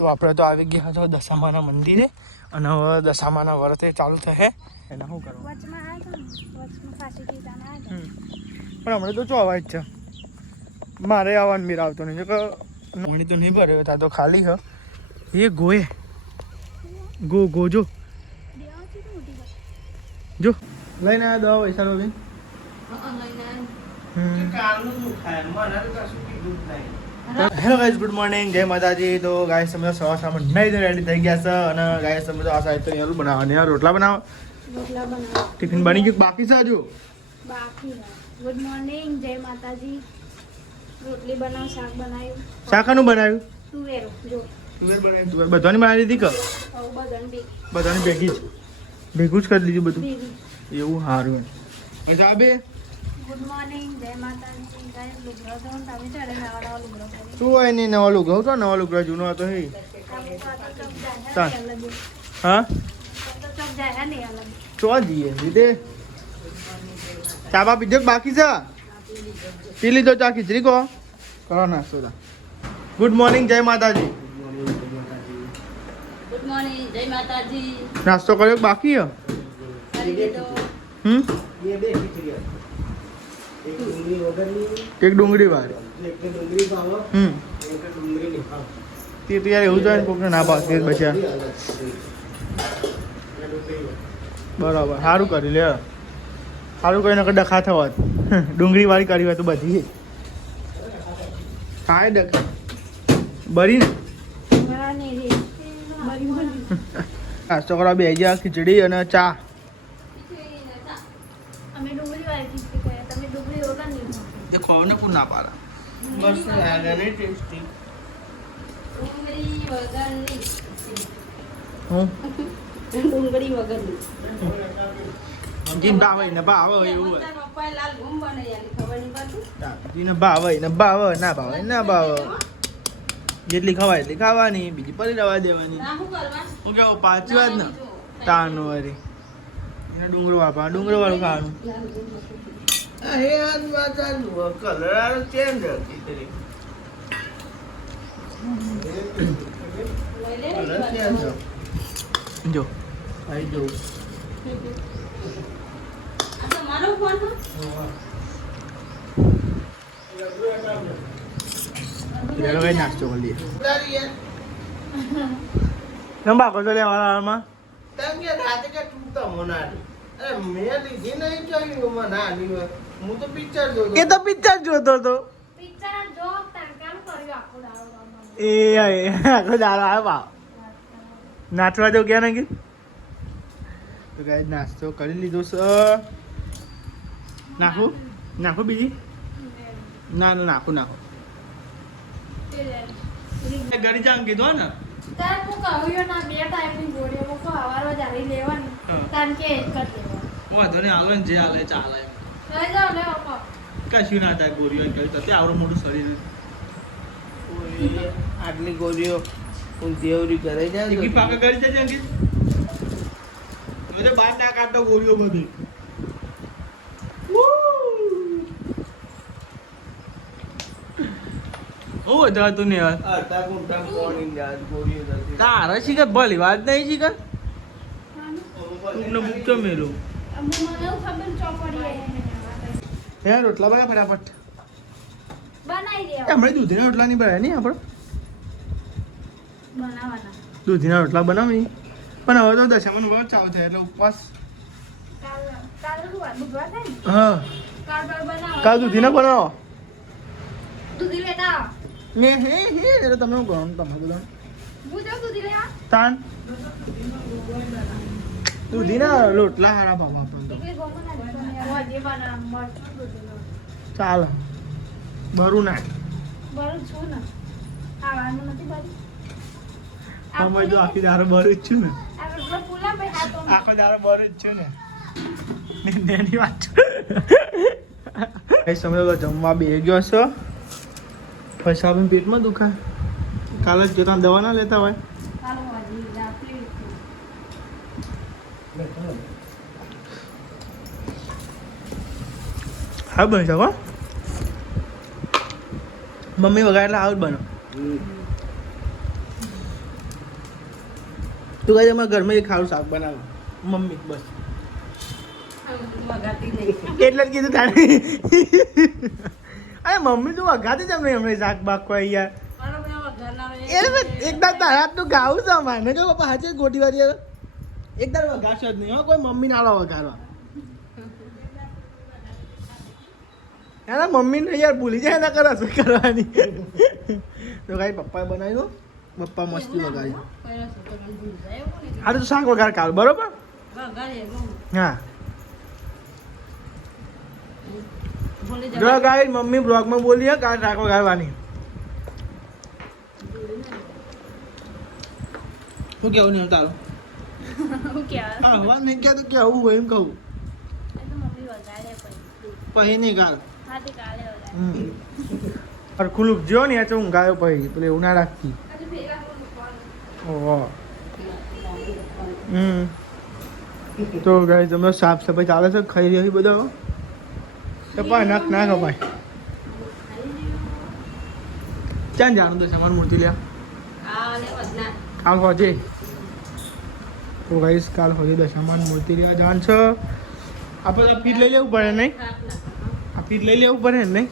તો આપણે તો આવી ગયા છો દશામાના મંદિરે અને હવે દશામાના વ્રતે ચાલુ થશે એના શું કરવું પણ હમણાં તો જો અવાજ છે મારે આવવાનું મેર આવતો નહીં કે મણી તો નહીં ભર્યો ત્યાં તો ખાલી હ એ ગોએ ગો જો જો લઈને આવ્યા દવા પૈસા બી હેલો ગાઈઝ ગુડ મોર્નિંગ જય માતાજી. તો ગાઈઝ તમે સવાર સામે નહીં રેડી થઈ ગયા છે અને ગાઈઝ તમે તો આ સાઈડ તો યાર બનાવવાની યાર રોટલા બનાવો ટિફિન બની ગયું બાકી છે હજુ બાકી. ગુડ મોર્નિંગ જય માતાજી. રોટલી બનાવ શાક બનાવ્યું. શાકાનું બનાવ્યું તુવેર જો તુવેર બનાવ્યું તુવેર બધાની બનાવી દીધી કે બધાની ભેગી જ ભેગું જ કરી દીધું બધું એવું સારું મજા બે. ગુડ મોર્નિંગ જય માતાજી. ગાઈસ લુગડો તો તમે ચડે નવા લુગડો કરી શું હોય નહીં નવા લુગડો તો નવા લુગડો જૂનો હતો હે હા ચો જઈએ લીધે ચા બા પીધો બાકી છે પી લીધો ચા ખીચડી કહો કરો નાસ્તો તા. ગુડ મોર્નિંગ જય માતાજી. ગુડ મોર્નિંગ જય માતાજી. નાસ્તો કર્યો કે બાકી હે એક ડુંગળી વાળી તે તો યાર એવું જોઈએ કોકને ના પાસ કે બચ્યા બરાબર સારું કરી લે સારું કરીને ડખા થવા ડુંગળી વાળી કરી હોય તો બધી કાંઈ ડખા બરી ને નાસ્તો કરવા બે ગયા ખીચડી અને ચા. देखो ने को ना पारा बस आगे नहीं टेस्टी ડુંગળી વગરની હું ડુંગળી વગરની જીન ભાવે ને ભાવે એવું હોય પપ્પાએ લાલ ઘૂમ બનાવી ખબર નહીં પડતું જીને ભાવે ને ભાવે ના ભાવે ના ભાવે જેટલી ખવાય એટલી ખાવાની બીજી પડી રવા દેવાની ના શું કરવા હું કેવું પાછી વાત ને તાનું વારી એને ડુંગરો વાપા ડુંગરો વાળું ખાવાનું હે આજ વાત ચાલુ કલર ચેન્જ હતી જો આઈ જો આ તો મારો ફોન પેલો કઈ નાસ્તો કરી દે નંબા કોતો લેવાના તમ કે રાતે કે તૂટતો મોનાડી અરે મે લીધી નહીં જોયું મનાડી હું તો પિક્ચર જોતો એ તો પિક્ચર જોતો હતો પિક્ચર જો તડકાનું કર્યું આખો દાડો એ આખો દાડો આવ્યો બા નાચવા જવું ક્યાં નાખી તો ગાય નાસ્તો કરી લીધો છે નાખું નાખું બીજી ના ના નાખું ઘરે જામ કીધું ને તાર તું કહ્યું ના બે ટાઈપની ગોળીઓ મૂકો હવારમાં જારી લેવાની કારણ કે એક જ લેવાની વાંધો નહીં હાલો ને જે હાલે ચાલે લઈ જાઓ લે ઓકો કશું ના થાય ગોરીઓ કરી તો આવડું મોટું શરીર આટલી ગોળીઓ હું દેવરી કરે જાય કી પાકા કરી જાય અંકિત મને બાર ના કાઢતો ગોરીઓ બધી ઓ બધા તું ને યાર અડધા ગુંઠા કોણી જાય ગોળીઓ જતી તારા શીખર ભલી વાત નહીં શીખર તું મૂકતો મેલો મને એવું ખબર ચોપડી હે રોટલા બના ફટાફટ બનાવી દેવા હમણાં દૂધીના રોટલા નહીં બનાવ્યા નહીં આપણે બનાવવાના દૂધીના રોટલા બનાવી પણ હવે તો દશામાં વ્રત ચાલુ થાય એટલે ઉપવાસ કાલ બુધવાર થાય ને હા કાલ બનાવો કાલ દૂધીના બનાવો દૂધી લેતા આવો. ને હે એટલે તમે શું કરો તમે બધા હું જાઉં દૂધી લેવા તાન દૂધીના રોટલા હારા બાબા આપણને એટલે ગોમો ના હજી બનાવ મસ્ત દૂધીનો ચાલ બરું નાખ બરું છું ને ખાવાનું નથી બરું અમે જો આખી દારો બરું જ છું ને આ રોટલો ફૂલા ભાઈ હાથો આખો દારો બરું જ છું ને એની વાત એ સમય તો જમવા બે ગયો છો પૈસા પણ પેટમાં દુખાય કાલે જ જોતા દવા ના લેતા હોય ચાલો હજી રાખલી હા બની શકો મમ્મી વગર એટલે આવું જ બનો તું કહે અમારા ઘરમાં એક ખારું શાક બનાવો મમ્મી બસ એટલે જ કીધું તારે અરે મમ્મી તું વઘાતી જ અમને હમણાં શાક બાક કોઈ યાર એકદમ તારા હાથનું ગાવું છે અમારે કે પપ્પા હાચે ગોટી વાળી એકદમ વઘારશો જ નહીં કોઈ મમ્મી ના આવો વઘારવા યાર મમ્મીને યાર ભૂલી જાય ના કરે રસોઈ કરવાની તો કાંઈ પપ્પાએ બનાવી દો પપ્પા મસ્તી વગાડી હા તો શાક વઘાર કાઢ બરોબર હા જો ગાઈ મમ્મી બ્લોગમાં બોલી કાલ શાક વઘારવાની શું કેવું નહીં તારું હા હવા નહીં ક્યાં તો કેવું હોય એમ કહું પછી નહીં કાલ સરખું લુક જો ને તો ઊંઘ આવ્યો પછી પેલે એવું ના રાખતી ઓહો તો ગાઈ તમે સાફ સફાઈ ચાલે છે ખાઈ રહી બધા કપાય નાખ ના કપાય ક્યાં જાણું તો સામાન મૂર્તિ લ્યા કાલ હોજે તો ગાઈસ કાલ હોજે દશામાન મૂર્તિ લ્યા જાણ છો આપણે ફીટ લઈ લેવું પડે નહીં આ ફીટ લઈ લેવું પડે નહીં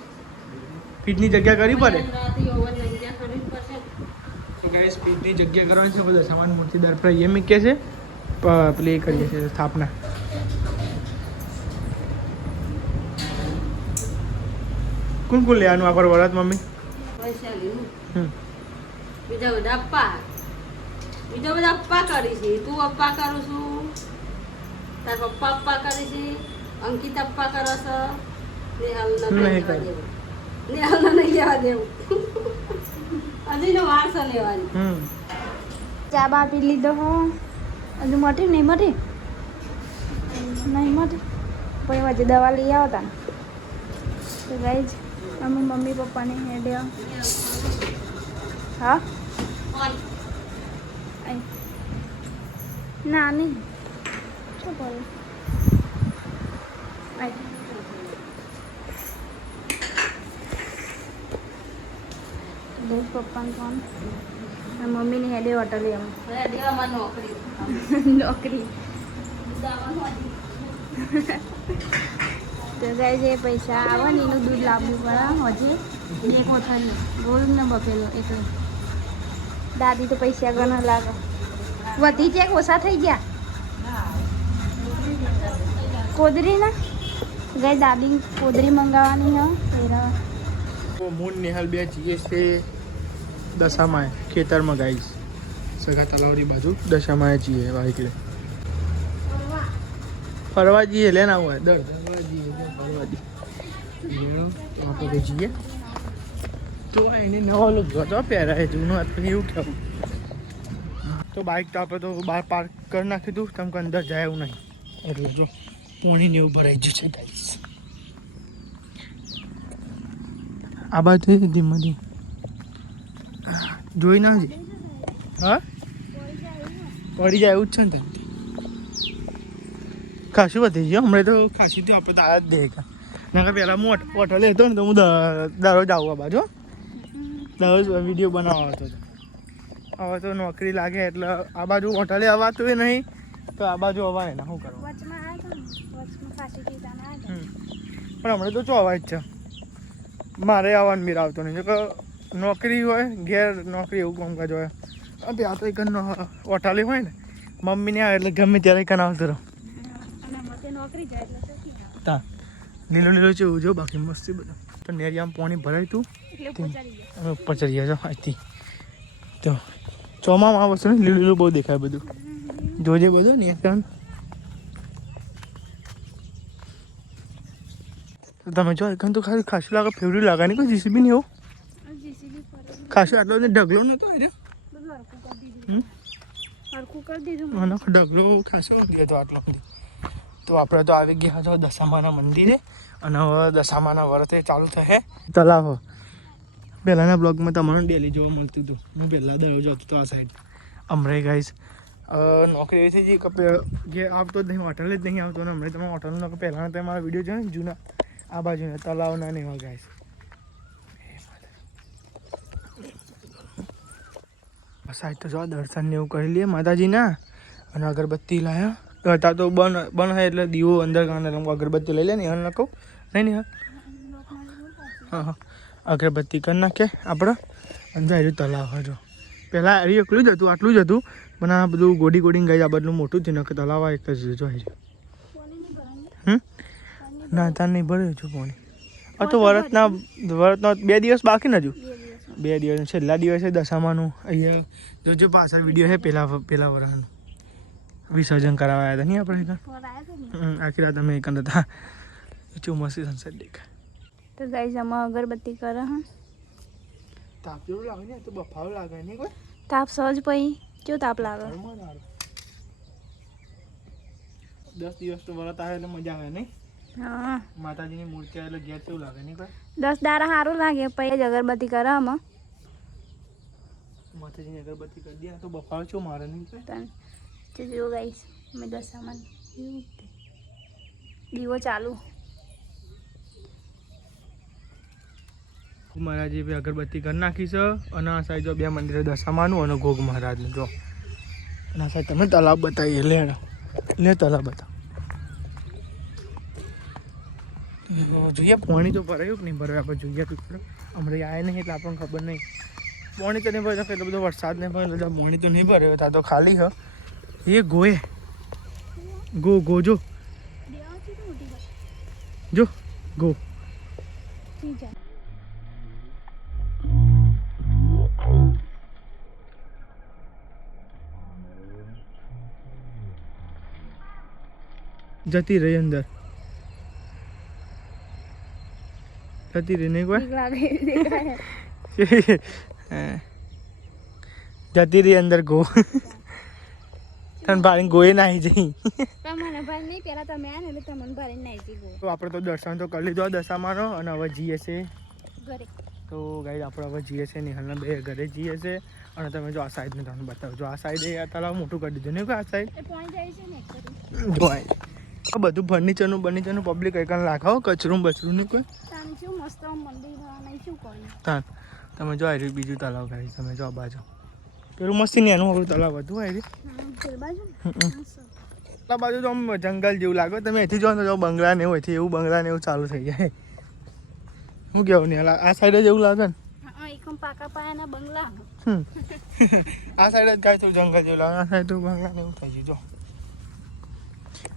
ફીટની જગ્યા કરવી પડે તો ગાઈસ ફીટની જગ્યા કરવાની છે બધા સામાન મૂર્તિ દર પર એમ કે છે પ્લે કરીએ છીએ સ્થાપના કોણ કોણ લેવાનું આપણે વરત મમ્મી બીજા બધા અપ્પા કરી છે તું અપ્પા કરું છું તાર પપ્પા અપ્પા કરે છે અંકિત અપ્પા કરો છો નેહાલને નહીં કહેવા દેવું હજી વાર છે લેવાની ચા બા પી લીધો હો હજુ મટી નહીં મટી પછી વચ્ચે દવા લઈ આવતા તો ગાઈઝ અમે મમ્મી પપ્પાને હેડ્યા હા ના નહીં શું કરું પપ્પાને ફોન મમ્મીની હેડે હોટલે એમ નોકરી તો ગાય જે પૈસા આવે ને એનું દૂધ લાવવું પડે હજી એક ઓથાની રોજ ને બફેલો એટલે દાદી તો પૈસા ઘણા લાગે વધી છે ઓછા થઈ ગયા કોદરી ના ગાય દાદી કોદરી મંગાવવાની ને પહેરા મૂન નિહાલ બે જઈએ છે દશામાં ખેતરમાં ગાઈશ સગા તલાવની બાજુ દશામાં જઈએ બાઈક લે ફરવા જઈએ લેના હોય દર ફરવા જઈએ આપણે જઈએ તો એને નવો લુક ગતો પહેરાય જૂનો હતું એવું કેવું તો બાઇક તો આપણે તો બહાર પાર્ક કરી નાખી દઉં તમ કે અંદર જાય એવું નહીં એટલે જો પાણી ને એવું ભરાઈ ગયું છે ગાઈસ આ બાજુ ધીમે ધીમે જોઈ ના હજી હા પડી જાય એવું જ છે ને ખાસું વધી ગયું હમણાં તો ખાસી તો આપણે દાદા જ દેખા ના પહેલાં હું હોટલે હતો ને તો હું દરરોજ આવું આ બાજુ દરરોજ વિડીયો બનાવવા હતો હવે તો નોકરી લાગે એટલે આ બાજુ હોટલે અવાતું નહીં તો આ બાજુ અવાય ને શું કરવું પણ હમણાં તો ચો અવાય જ છે મારે આવવાનું મેર આવતો નહીં કે નોકરી હોય ઘેર નોકરી એવું કામકાજ હોય ત્યાં તો એક હોટાલી હોય ને મમ્મીને આવે એટલે ગમે ત્યારે કન આવતો રહો તા લીલો લીલો છે એવું જો બાકી મસ્તી બધું તો નેરિયામાં પાણી ભરાય તું અમે ઉપર ચડી ગયા છો આજથી તો ચોમામાં આ વસ્તુ ને લીલું લીલું બહુ દેખાય બધું જોજે બધું ને કારણ તમે જો એકન તો ખાલી ખાસું લાગે ફેવરેટ લાગે નહીં કોઈ જીસીબી નહીં એવું ખાસું આટલો ઢગલો નતો મને ઢગલો ખાસો વાગ્યો હતો આટલો તો આપણે તો આવી ગયા છો દશામાના મંદિરે અને હવે દશામાના વ્રતે ચાલુ થશે તલાવ પહેલાંના બ્લોગમાં તમારું ડેલી જોવા મળતું હતું હું પહેલાં દરરોજ જતો હતો આ સાઈડ હમણાં ગાઈશ નોકરી એવી થઈ ગઈ કે જે આવતો જ નહીં હોટલે જ નહીં આવતો ને હમણાં તમે હોટલનો પહેલાંના તમે મારા વિડીયો જોયો ને જૂના આ બાજુના તલાવના ને એવા ગાઈશ સાઈડ તો જો દર્શન ને એવું કરી લઈએ માતાજીના અને અગરબત્તી લાયા હતા તો બન હોય એટલે દીવો અંદર ગાને અગરબત્તી લઈ લે ને એને કહું નહીં નહીં હા હા અગરબત્તી કરી નાખે આપણે અંદર આવ્યું તલાવ હજો પહેલાં એ એકલું જ હતું આટલું જ હતું પણ આ બધું ગોડી ગોડીને ગઈ આ બધું મોટું થયું કે તલાવ એક જ જો ના તાર નહીં ભર્યું છું પાણી આ તો વરતના 2 દિવસ બાકી ને હજુ 2 દિવસ છેલ્લા દિવસે દશામાનું અહીંયા જોજો પાછળ વિડીયો છે પેલા વર્ષનું વિસર્જન કરાવ્યા હતા નહીં આપણે આખી રાત અમે એક હતા ચોમાસી સનસેટ દેખાય તો ગાઈસ આમાં અગરબત્તી કરે હા તાપ જેવું લાગે ને તો બફારો લાગે નહીં કોઈ તાપ સહજ પછી કેવો તાપ લાગે 10 દિવસ તો વરત આવે એટલે મજા આવે નહીં હા માતાજીની મૂર્તિ આવે એટલે ઘેર કેવું લાગે નહીં કોઈ 10 દાડા સારું લાગે પછી જ અગરબત્તી કરે આમાં માતાજીની અગરબત્તી કરી દે તો બફારો ચો મારે નહીં કોઈ જો ગાઈસ મેં દશામાં દીવો ચાલુ મહારાજે બી અગરબત્તી કરી નાખી છે અને આ સાઈડ જો 2 મંદિરે દશામાનું અને ગોગ મહારાજનું જો અને આ સાઈડ તમે તલાબ બતાવીએ લે તલાબ બતાવ જોઈએ પાણી તો ભરાયું કે નહીં ભરાયું આપણે જોઈએ પીપર હમણાં આવે નહીં એટલે આપણને ખબર નહીં પાણી તો નહીં ભર્યું એટલો બધો વરસાદ નહીં ભર્યો એટલે પાણી તો નહીં ભર્યો ત્યાં તો ખાલી હ એ ગોએ ગો જો ગો જતી રહી અંદર જતી રહી નહીં કોઈ જતી રહી અંદર ગો તને ભારી ગોએ નાહી જઈ તમને ભાઈ નહીં પેલા તમે આને એટલે તમને ભારી નાહી ગો તો આપણે તો દર્શન તો કરી લીધો દશામાનો અને હવે જઈએ છે ઘરે તો ગાઈડ આપણે હવે જઈએ છે નિહાલના 2 ઘરે જઈએ છે અને તમે જો આ સાઈડને તમને બતાવો જો આ સાઈડ એ તલાવ મોટું કરી દીધું નહીં આ સાઈડ એ પાણી જાય છે ને જો આ બધું ફર્નિચરનું પબ્લિક એકણ લાખાઓ કચરું બચરું નહીં કોઈ તાન શું મસ્ત મંદિર બનાવી શું કરી તાન તમે જો આવી બીજું તલાવ ગાઈડ તમે જો આ બાજુ પેલું મસ્તી ને એનું આપણું તલાવ હતું આવી આ બાજુ તો આમ જંગલ જેવું લાગે તમે એથી જો ને જો બંગલા ને હોય એવું બંગલા ને એવું ચાલુ થઈ જાય હું કેવું નહીં આ સાઈડે જેવું લાગે ને એકમ પાકા પાયાના બંગલા આ સાઈડ જ કાંઈ તો જંગલ જેવું લાગે આ સાઈડ તો બંગલા ને એવું થઈ ગયું જો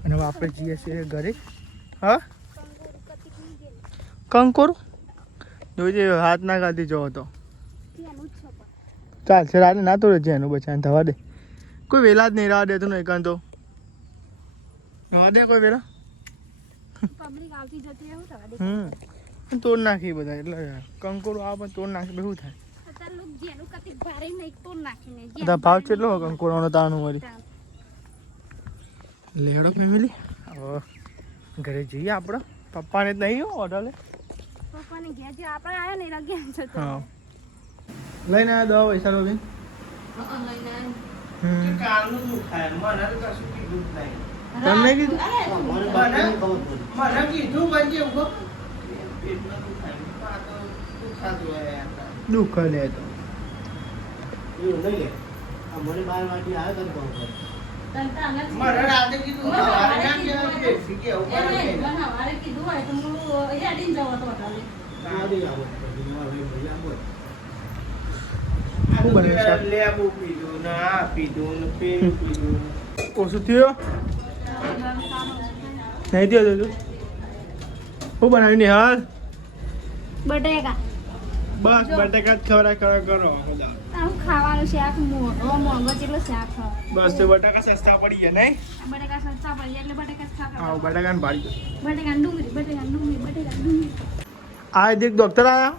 અને હવે આપણે જઈએ છીએ ઘરે હા કંકોર જોઈજે હાથ ના ગાતી જવો તો ચાલશે રાતે ના તો રજે એનું બચાને થવા દે કોઈ વેલા જ નહીં રાહ દેતું ને એકાંત તો રવા દે કોઈ વેલા પબ્લિક આવતી જતી એવું થવા દે તોડ નાખી બધા એટલે કંકોર આ પણ તોડ નાખી શું થાય અત્યારે લોક જેનું કતી ભારે નહીં તો નાખીને બધા ભાવ કેટલો કંકોરનો તાણું વળી લેડો ફેમિલી હવે ઘરે જઈએ આપણે પપ્પાને જ નહીં ઓર્ડર લે પપ્પાને ઘેર જે આપણે આવ્યા ને એના ઘેર જતો હા લઈને આવ્યા 10 પૈસા લો બેન કાલનું દુખાય મને તો કશું કીધું જ નહીં તમને કીધું મને કીધું બનજે ઉભો પેટમાં દુખાય આ તો દુખાતું હોય દુઃખ લે તો એવું નહીં લે મને 12 વાગે આવે તો કહું મને રાતે કીધું સવારે ના કહેવાય બેસી કે ઉપર કીધું હોય તો હું હેડીને જવો તો હોટલે આવો આવો શું બને શાક? લેબુ પીધું ને આ પીધું ને પેલું પીધું ઓછું થયો નહીં થયો તું શું બનાવ્યું ને હાલ બટેકા બસ બટાકા જ ખવરા કરો આમ ખાવાનું શાક મોંઘો જેટલો શાક ખાવ બસ તો બટાકા સસ્તા પડી ગયા નહીં બટેકા સસ્તા પડી એટલે બટેકા જ ખાવા હા બટાકા ને પાડી બટેકા ડુંગળી આ દેખ ડોક્ટર આયા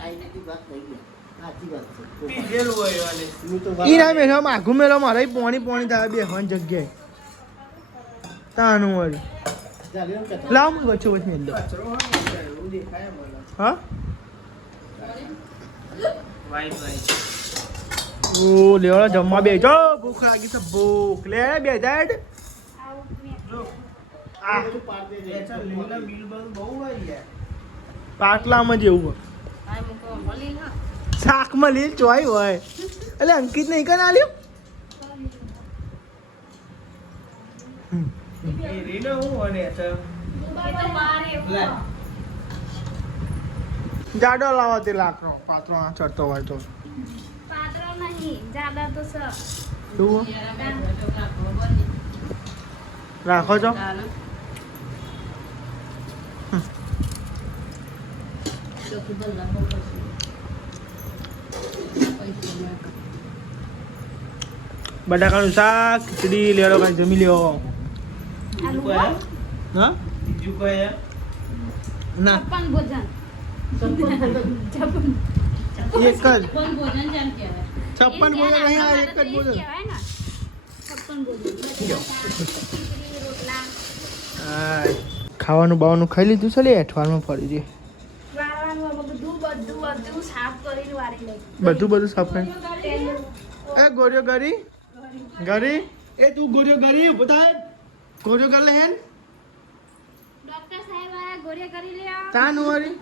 આઈનેથી વાત થઈ ગઈ સાચી વાત છે પીધેલું હોય અને હું તો ઈ ના મેં માઘું મેલો મારે પોણી થાય બેસવાની જગ્યાએ તાનું વળી ચાલ્યો કે લાવ હું વચ્ચે વચ્ચે મેલ દો કચરો હોય ને એવું દેખાય મને હા વાઈટ ઓ લેવડો જમવા બેજો ભૂખ લાગી છે ભૂખ લે બે જાય આ બધું પાડ દે છે લીલા બિલ બહુ હોય યાર પાટલામાં જેવું હોય શાકમાં લીલ ચોય હોય એટલે અંકિત નહીં કન આલ્યું રીનો હું અને એ તો બાર એ લે. જાડો લાવો તે લાકડો પાત્રો ના ચડતો હોય તો પાત્રો નહીં જાડા તો સર શું રાખો છો બટાકાનું શાક ખીચડી લેડો કાંઈ જમી લ્યો આલુ કોઈ હા બીજું કોઈ ના છપ્પન ભોજન છપ્પન એક જ પણ ભોજન જેમ કહેવાય. 56 ભોજન નહીં આ એક જ ભોજન કહેવાય ને છપ્પન ભોજન ખીચડી રોટલા હાય. ખાવાનું બાવાનું ખાઈ લીધું છે લે અઠવાડિયામાં ફરી જઈએ વાળવાનું બધું સાફ કરીને વાળી લઈ બધું સાફ કરી એ ગોરિયો ગરી ગરી એ તું ગોરિયો ગરી ઉભો થાય ગોરિયો ગર લે હેન ડોક્ટર સાહેબ આ ગોળિયા કરી લ્યો તા નો વારી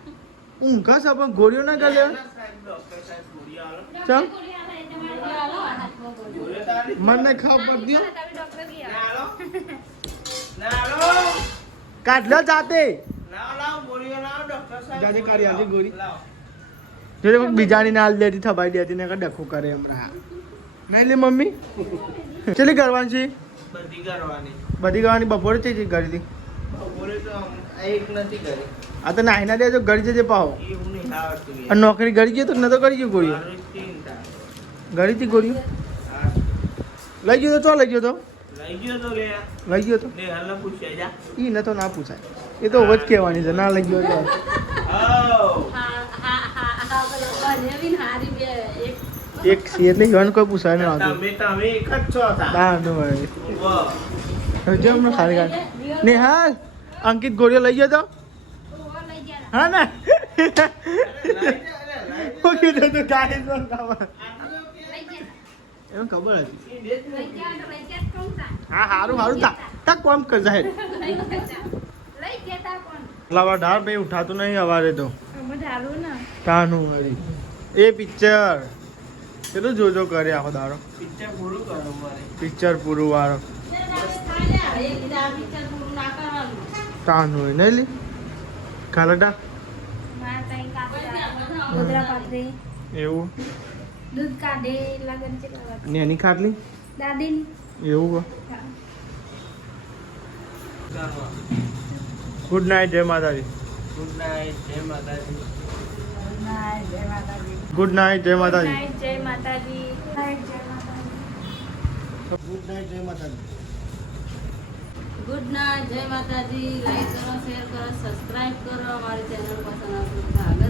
ઊંઘ છે પણ ગોરિયો ના ગર લે ચમ મને ખાવ પડ દ્યો ડોક્ટર ગયા ના લો કાઢ લો જાતે લાવ બોલ્યો લાવ ડોક્ટર સાહેબ જાતે કરી આલજે ગોળી. લાવ. જો કોઈ બીજાની નાલ દેતી થબાઈ દેતી ને ડખો કરે હમણાં નહીં લે મમ્મી ચલી કરવાની છે બધી કરવાની બધી કરવાની બપોરે થઈ ગઈ કરી હતી બોલે તો એક નથી કરી આ તો નાહી ના દેજો ઘડી જજે પાહો એ હું નહીં આવડતું યાર. અને નોકરી કરી ગયો તો ન તો કરી ગયો ગોળીઓ મારું ચિંતા. ઘડી થી ગોળીઓ હા. લઈ ગયો તો ચો લઈ ગયો તો લઈ ગયો તો લે લઈ ગયો તો લે હાલ પૂછ્યા જા ઈ ન તો ના પૂછાય એ તો વચ કહેવાની છે ના લઈ ગયો તો એક સી એટલે ઈવન કોઈ પૂછાય નહીં આવતું તમે એક જ છો તા ના તો ભાઈ વાહ. જો હમણાં ખાલી ખાલી ને હા અંકિત ગોળીઓ લઈ ગયો તો લઈ ગયા હા ને લઈ જા, લઈ હું કીધું તું ગાડી તો ખાવા લઈ ગયા એમ ખબર હતી લઈ ગયા તો લઈ ગયા કોણ તા હા હારું હારું તા કોમ કર જાહેર લઈ ગયા તા કોણ લાવા ઢાર ભાઈ ઉઠાતું નહીં અવારે તો મજા આલું ને કાનું વળી એ પિક્ચર કેટલું જોજો કરે આખો દાડો પિક્ચર પૂરું કરો મારે પિક્ચર પૂરું વાળો તાનું હોય નહીં લી કાલડા મારા તઈ કાપડા ગોદરા પાથરી એવું દૂધ કાઢે લગન છે ને એની ખાટલી દાદીની એવું કહો ગુડ નાઇટ જય માતાજી ગુડ નાઇટ જય માતાજી ગુડ નાઇટ જય માતાજી જય માતાજી જય માતાજી ગુડ નાઇટ જય માતાજી ગુડ નાઇટ જય માતાજી. લાઈક કરો, શેર કરો, સબસ્ક્રાઇબ કરો. અમારી ચેનલ પસંદ આવશે તો આગળ